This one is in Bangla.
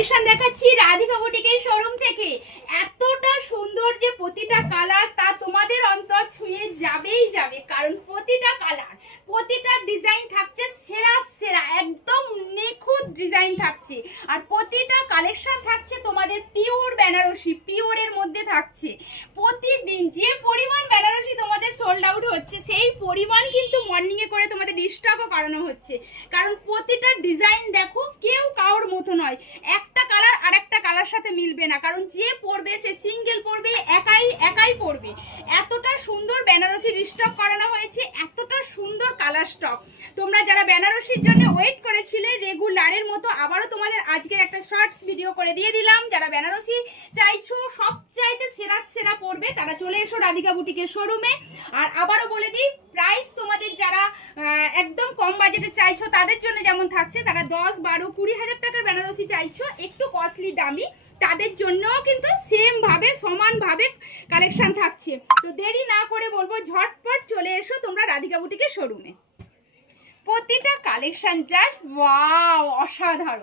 কালেকশন দেখাচ্ছি রাধিকা বুটিকের শোরুম থেকে। এতটা সুন্দর যে প্রতিটা কালার তা তোমাদের অন্তর ছুঁয়ে যাবেই যাবে, কারণ প্রতিটা কালার প্রতিটা ডিজাইন থাকছে সেরা সেরা, একদম নিখুঁত ডিজাইন থাকছে। আর প্রতিটা কালেকশন থাকছে তোমাদের পিওর বেনারসি, পিওরের মধ্যে থাকছে। প্রতিদিন যে পরিমাণ বেনারসি তোমাদের সোল্ড আউট হচ্ছে সেই পরিমাণ কিন্তু মর্নিংয়ে করে তোমাদের স্টকও করানো হচ্ছে, কারণ প্রতিটা ডিজাইন দেখো কেউ কারোর মতো নয়। একটা কালার আর একটা কালার সাথে মিলবে না, কারণ যে পরবে সে সিঙ্গেল পরবে, একাই পরবে। এতটা সুন্দর বেনারসির স্টক করানো হয়েছে, এতটা সুন্দর কালার স্টক। তোমরা যারা বেনারসির জন্য ওয়েট করেছিলে রেগুলারের মতো আবারও তোমাদের আজকের একটা শর্টস ভিডিও করে দিয়ে দিলাম। যারা বেনারসি চাইছো সবচাইতে সেরা সেরা পরবে তারা চলে এসো রাধিকা বুটিকের শোরুমে। আর আবারও বলে দিই প্রাইস তোমাদের যারা একদম কম বাজেটে চাইছো তাদের জন্য যেমন থাকছে, তারা 10, 12, 20 হাজার টাকার বেনারসি চাইছো একটু কস্টলি দামি, তাদের জন্যও কিন্তু সেম ভাবে সমান ভাবে কালেকশন থাকছে। তো দেরি না করে বলবো ঝটপট চলে এসো তোমরা রাধিকা বুটিকের শোরুমে। প্রতিটা কালেকশন জাস্ট ওয়াও, অসাধারণ।